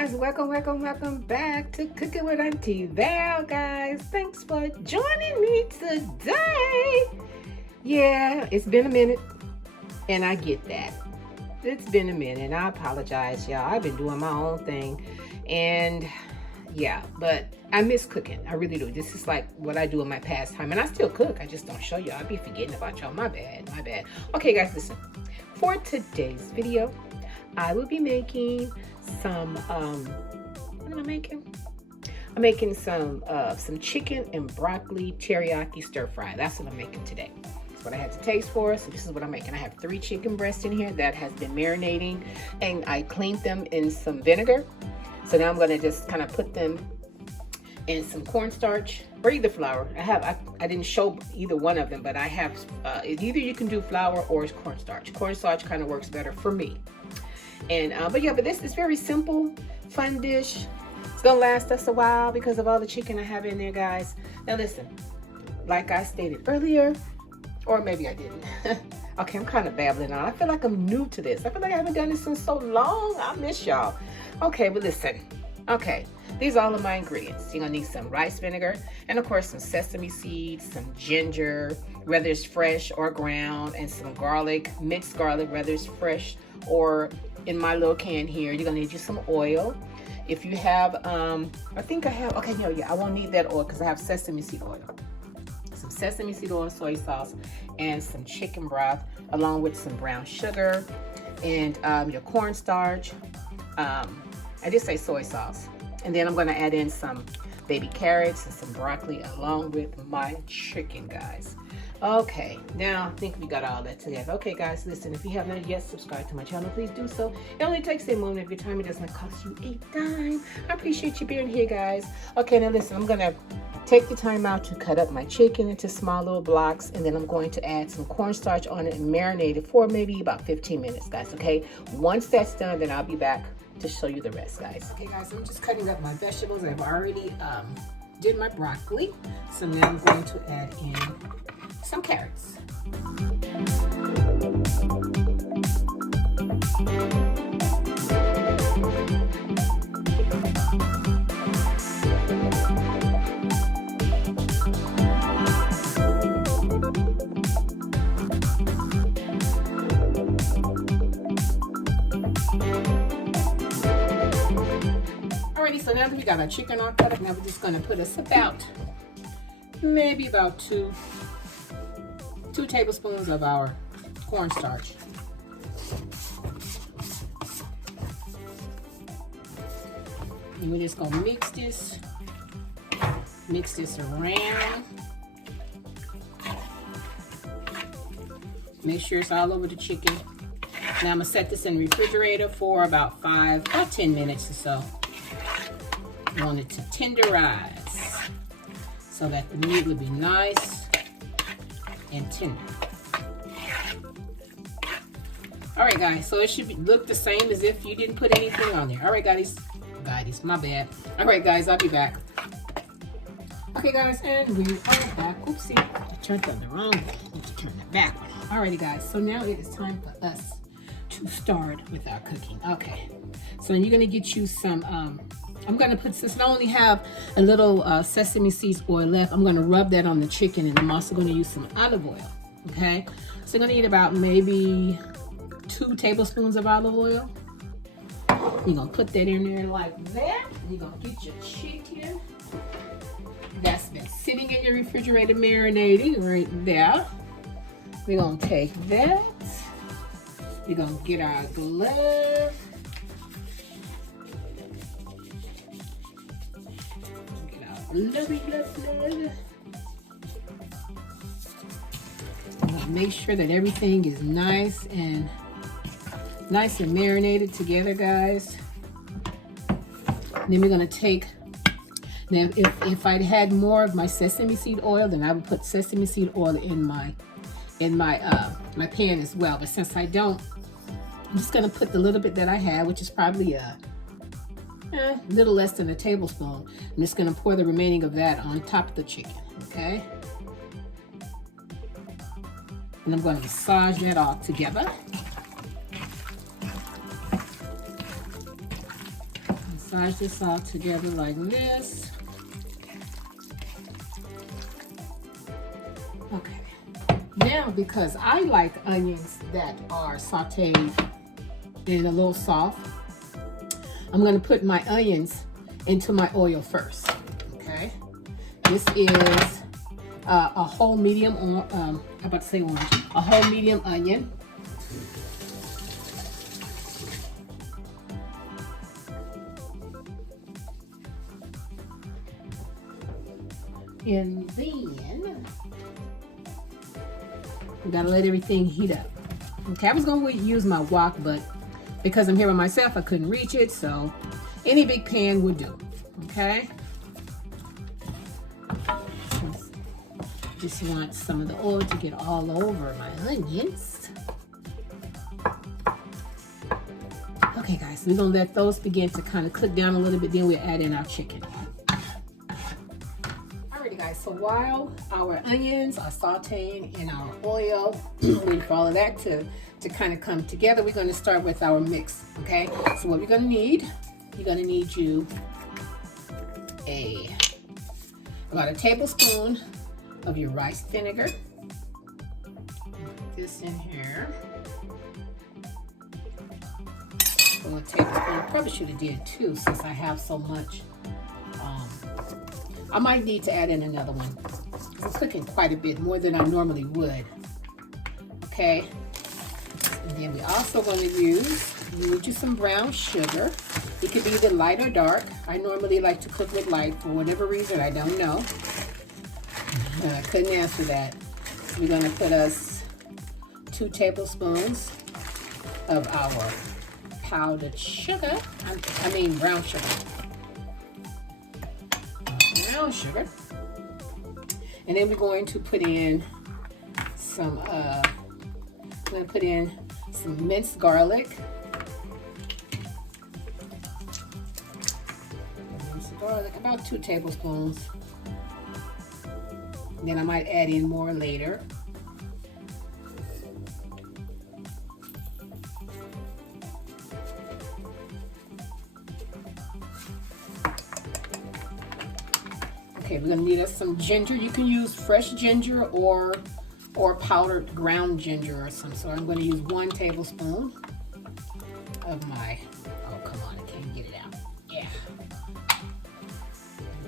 guys, welcome back to Cooking with Auntie Val, guys. Thanks for joining me today. Yeah, it's been a minute, and I get that. It's been a minute, and I apologize, y'all. I've been doing my own thing, and yeah, but I miss cooking. I really do. This is like what I do in my pastime, and I still cook. I just don't show y'all. I be forgetting about y'all. My bad. Okay, guys, listen. For today's video, I will be making some what am I making? I'm making some chicken and broccoli teriyaki stir fry. That's what I'm making today. That's what I had to taste for. So this is what I'm making. I have 3 chicken breasts in here that has been marinating, and I cleaned them in some vinegar. So now I'm gonna just kind of put them in some cornstarch or either flour. I didn't show either one of them, but I have either you can do flour or cornstarch. Cornstarch kind of works better for me. And but this is very simple, fun dish. It's gonna last us a while because of all the chicken I have in there, guys. Now listen, like I stated earlier, or maybe I didn't. Okay, I'm kind of babbling on. I feel like I'm new to this. I feel like I haven't done this in so long. I miss y'all. Okay, but listen. Okay, these are all of my ingredients. You're gonna need some rice vinegar, and of course some sesame seeds, some ginger, whether it's fresh or ground, and some garlic, mixed garlic, whether it's fresh or in my little can here. You're gonna need just some oil. If you have, I think I have, okay, I won't need that oil because I have sesame seed oil. Some sesame seed oil, soy sauce, and some chicken broth, along with some brown sugar, and your cornstarch. I did say soy sauce. And then I'm gonna add in some baby carrots and some broccoli along with my chicken, guys. Okay, now I think we got all that together. Okay, guys, listen, if you have not yet subscribed to my channel, please do so. It only takes a moment of your time. It doesn't cost you a dime. I appreciate you being here, guys. Okay, now listen, I'm gonna take the time out to cut up my chicken into small little blocks, and then I'm going to add some cornstarch on it and marinate it for maybe about 15 minutes, guys, okay? Once that's done, then I'll be back to show you the rest, guys. Okay, guys, I'm just cutting up my vegetables. I've already did my broccoli, so now I'm going to add in some carrots. Alrighty, so now that we got our chicken all cut up, now we're just gonna put us maybe about two tablespoons of our cornstarch. And we're just gonna mix this around. Make sure it's all over the chicken. Now I'm gonna set this in the refrigerator for about 10 minutes or so. I want it to tenderize so that the meat would be nice and tender. All right, guys, so it should look the same as if you didn't put anything on there. All right, guys, my bad. All right, guys, I'll be back. Okay, guys, and we are back. Oopsie, I turned on the wrong way. I need to turn that back one. Alrighty, guys, so now it is time for us to start with our cooking. Okay, so you're gonna get you some, I'm gonna put, since I only have a little sesame seeds oil left, I'm gonna rub that on the chicken, and I'm also gonna use some olive oil, okay? So I'm gonna need about maybe 2 tablespoons of olive oil. You're gonna put that in there like that, and you're gonna get your chicken that's been sitting in your refrigerator marinating right there. We're gonna take that, we're gonna get our glove, lovely glove. Make sure that everything is nice and marinated together, guys. And then we're gonna take, now if I'd had more of my sesame seed oil, then I would put sesame seed oil in my pan as well. But since I don't, I'm just gonna put the little bit that I have, which is probably a little less than a tablespoon. I'm just gonna pour the remaining of that on top of the chicken, okay? And I'm gonna massage that all together. massage this all together like this. Okay. Now, because I like onions that are sauteed and a little soft, I'm going to put my onions into my oil first. Okay. This is a whole medium, I'm about to say orange, a whole medium onion. And then we gotta let everything heat up. Okay, I was gonna use my wok, but because I'm here by myself, I couldn't reach it, so any big pan would do. Okay. Just want some of the oil to get all over my onions. Okay, guys, we're gonna let those begin to kind of cook down a little bit, then we'll add in our chicken. Alrighty, guys, so while our onions are sauteing in our oil, waiting for all of that to kind of come together, we're gonna start with our mix, okay? So what you're gonna need you about a tablespoon of your rice vinegar. Put this in here. A tablespoon. I probably should have did two since I have so much. I might need to add in another one. I'm cooking quite a bit more than I normally would. Okay. And then we also going to need you some brown sugar. It could be either light or dark. I normally like to cook with light for whatever reason. I don't know. I couldn't answer that. We're going to put us 2 tablespoons of our powdered sugar. I mean brown sugar. Brown sugar. And then we're going to put in some minced garlic. Minced garlic, about 2 tablespoons. And then I might add in more later. Okay, we're gonna need us some ginger. You can use fresh ginger or powdered ground ginger or some sort. I'm gonna use 1 tablespoon of my, oh come on, I can't get it out. Yeah.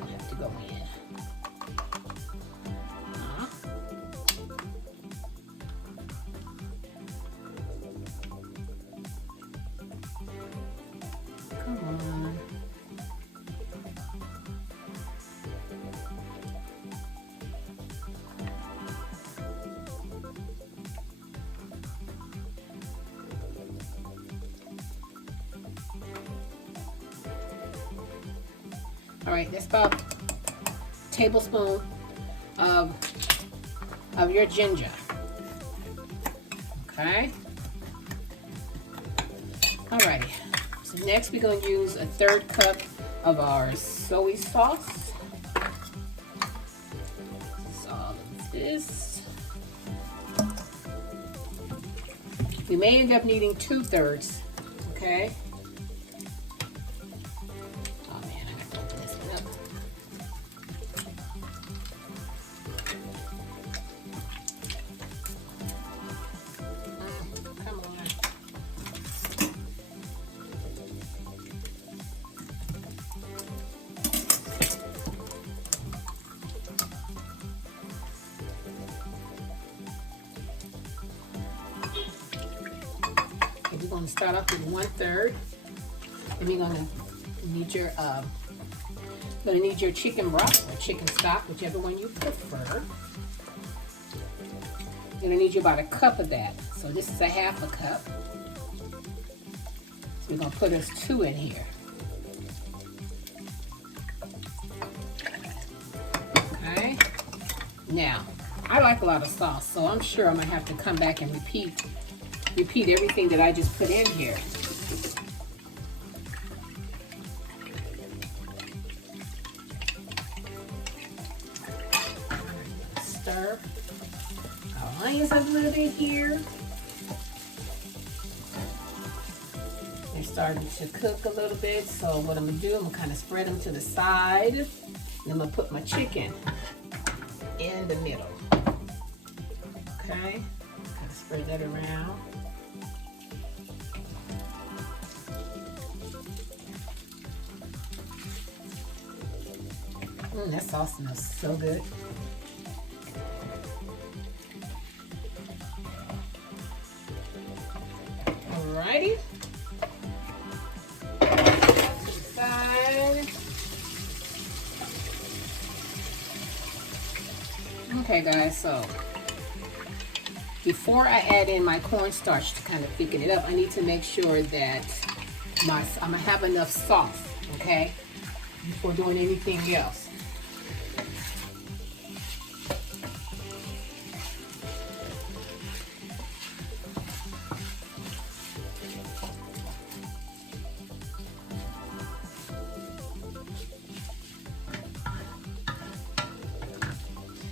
I have to go in. Come on. All right, that's about a tablespoon of your ginger. Okay. Alrighty. So next we're going to use a 1/3 cup of our soy sauce. This is all of this. We may end up needing 2/3. Okay. We're going to start off with 1/3, and you're going to need your chicken broth or chicken stock, whichever one you prefer. You're going to need you about a cup of that. So this is a 1/2 cup. So we're going to put us 2 in here. Okay. Now, I like a lot of sauce, so I'm sure I'm going to have to come back and repeat everything that I just put in here. Stir our onions up a little bit here. There's starting to cook a little bit. So what I'm gonna do, I'm gonna kind of spread them to the side. And I'm gonna put my chicken in the middle. Okay, kind of spread that around. That sauce smells so good. Alrighty. To the side. Okay guys, so before I add in my cornstarch to kind of thicken it up, I need to make sure that I'm gonna have enough sauce, okay, before doing anything else.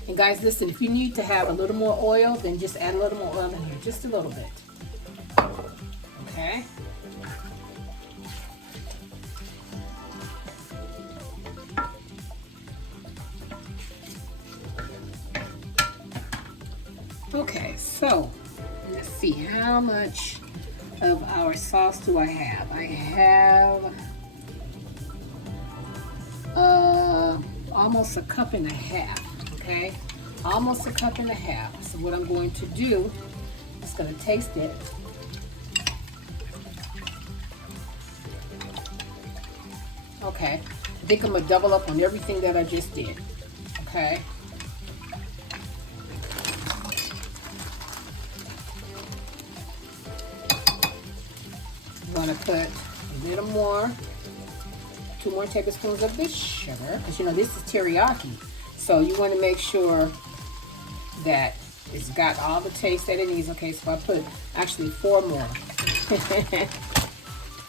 And guys, listen, if you need to have a little more oil, then just add a little more oil in here, just a little bit. Okay. Okay, so let's see, how much of our sauce do I have? I have almost a cup and a half. Okay, almost a cup and a half. So what I'm going to do is going to taste it. Okay, I think I'm going to double up on everything that I just did. Okay. I'm going to put a little more, 2 more tablespoons of this sugar, because you know this is teriyaki. So you want to make sure that it's got all the taste that it needs. Okay, so I put actually 4 more.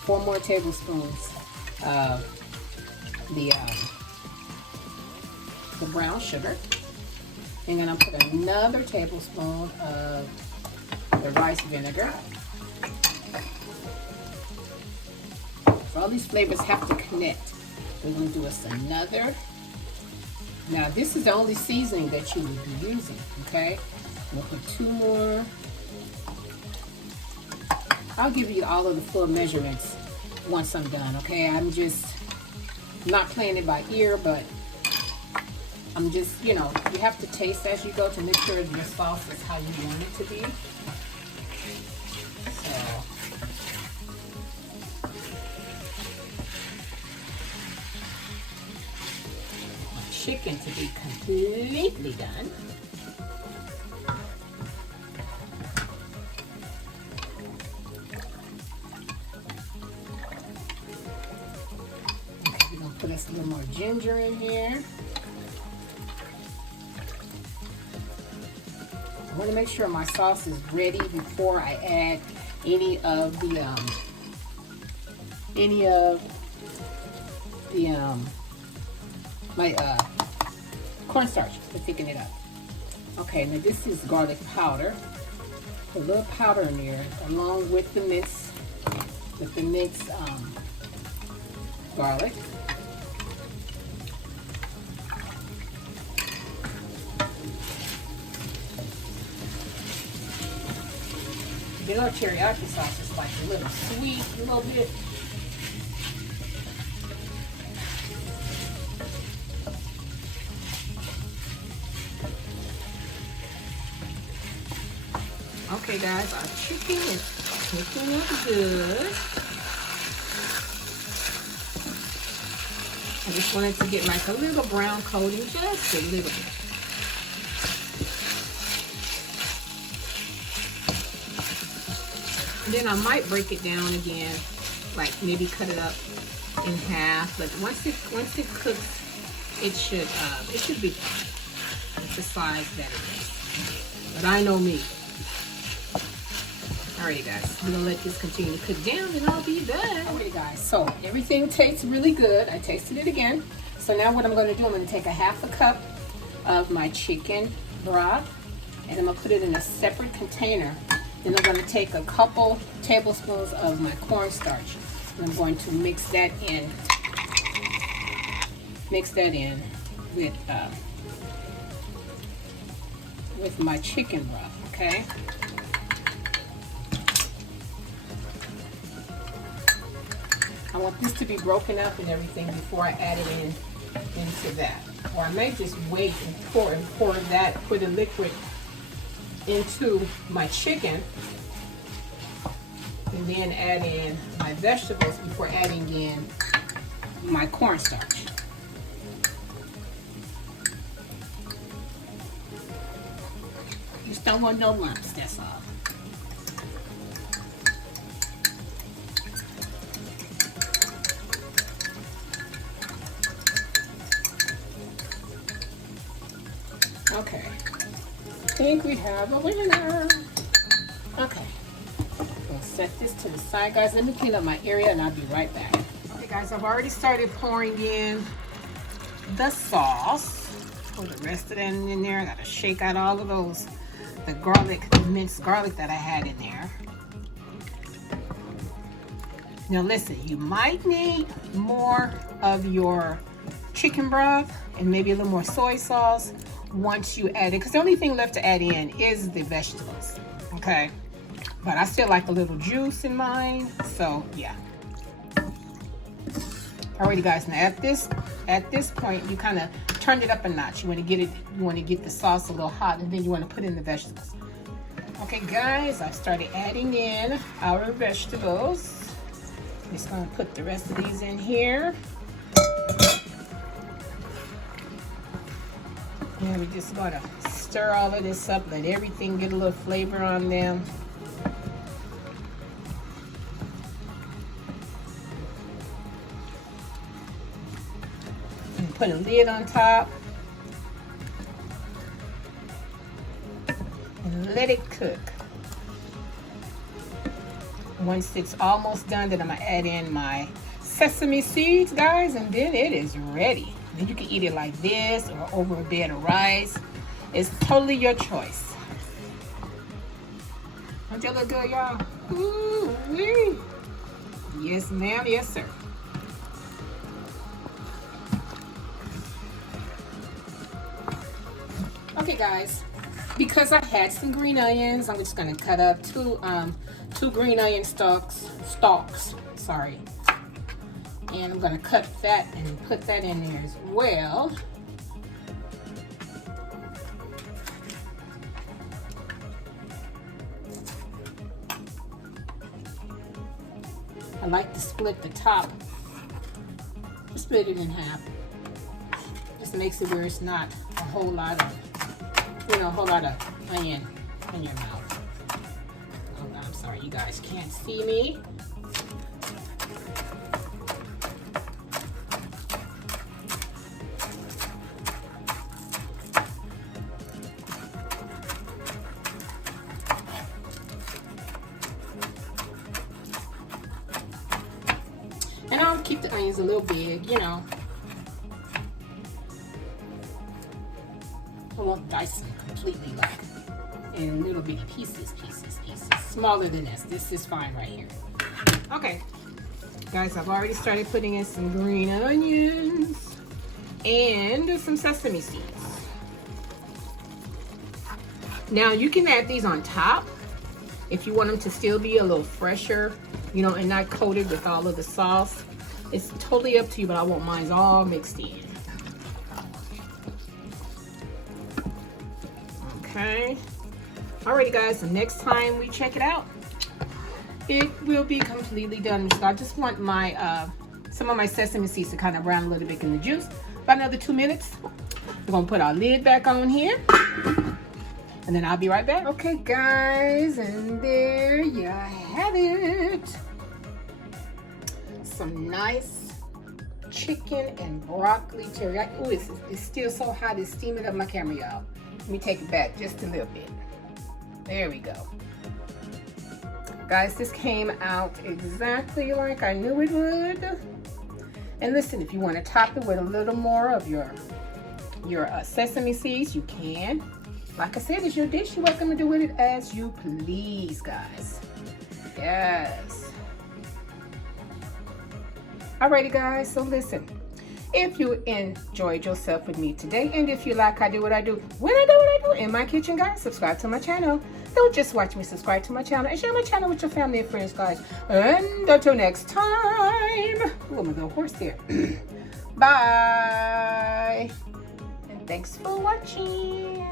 4 more tablespoons of the brown sugar. And then I'll put another tablespoon of the rice vinegar. So all these flavors have to connect. We're going to do us another. Now this is the only seasoning that you would be using, okay? We'll put 2 more. I'll give you all of the full measurements once I'm done, okay? I'm just not playing it by ear, but I'm just, you know, you have to taste as you go to make sure your sauce is how you want it to be. So, chicken to be completely done. Okay, we're gonna put us a little more ginger in here. I want to make sure my sauce is ready before I add any of the my cornstarch to thicken it up. Okay, now this is garlic powder. Put a little powder in there along with the minced garlic. You know, teriyaki sauce is like a little sweet, a little bit. Okay guys, our chicken is cooking up good. I just wanted to get like a little brown coating, just a little bit. And then I might break it down again, like maybe cut it up in half. But once it cooks, it should be fine. It's the size that it is. But I know me. Alright guys, we're gonna let this continue to cook down and I'll be done. Okay guys, so everything tastes really good. I tasted it again. So now what I'm gonna do, I'm gonna take a half a cup of my chicken broth and I'm gonna put it in a separate container. Then I'm gonna take a couple tablespoons of my cornstarch. I'm going to mix that in with my chicken broth, okay? I want this to be broken up and everything before I add it into that. Or I may just wait and pour the liquid into my chicken and then add in my vegetables before adding in my cornstarch. Just don't want no lumps, that's all. Okay, I think we have a winner. Okay, we'll set this to the side, guys. Let me clean up my area and I'll be right back. Okay, guys, I've already started pouring in the sauce. Pour the rest of that in there. I gotta shake out all of those, the minced garlic that I had in there. Now listen, you might need more of your chicken broth and maybe a little more soy sauce once you add it, because the only thing left to add in is the vegetables, okay? But I still like a little juice in mine, so yeah. Alrighty, guys. Now at this point, you kind of turned it up a notch. You want to get the sauce a little hot, and then you want to put in the vegetables. Okay, guys, I started adding in our vegetables. I'm just gonna put the rest of these in here. And we're just gonna stir all of this up, let everything get a little flavor on them. And put a lid on top. And let it cook. Once it's almost done, then I'm gonna add in my sesame seeds, guys, and then it is ready. And you can eat it like this or over a bed of rice. It's totally your choice. Don't that look good, y'all? Ooh-wee. Yes, ma'am. Yes, sir. Okay, guys. Because I had some green onions, I'm just gonna cut up two green onion stalks. Sorry. And I'm gonna cut that and put that in there as well. I like to split the top, split it in half. Just makes it where it's not a whole lot of onion in your mouth. Oh, I'm sorry, you guys can't see me. And I'll keep the onions a little big, you know. I won't dice them completely, like in little bitty pieces. Smaller than this. This is fine right here. Okay, guys, I've already started putting in some green onions and some sesame seeds. Now you can add these on top if you want them to still be a little fresher, you know, and not coated with all of the sauce. It's totally up to you, but I want mine all mixed in. Okay. Alrighty, guys, the next time we check it out, it will be completely done. So I just want my some of my sesame seeds to kind of brown a little bit in the juice. About another 2 minutes. We're gonna put our lid back on here, and then I'll be right back. Okay, guys, and there you have it. Some nice chicken and broccoli teriyaki. Ooh, it's still so hot. It's steaming up my camera, y'all. Let me take it back just a little bit. There we go. Guys, this came out exactly like I knew it would. And listen, if you want to top it with a little more of your sesame seeds, you can. Like I said, it's your dish. You're welcome to do with it as you please, guys. Yes. Alrighty guys, so listen. If you enjoyed yourself with me today, and if you like I do what I do, when I do what I do in my kitchen, guys, subscribe to my channel. Don't just watch me, subscribe to my channel and share my channel with your family and friends, guys. And until next time, oh, I'm a little horse there. Bye. And thanks for watching.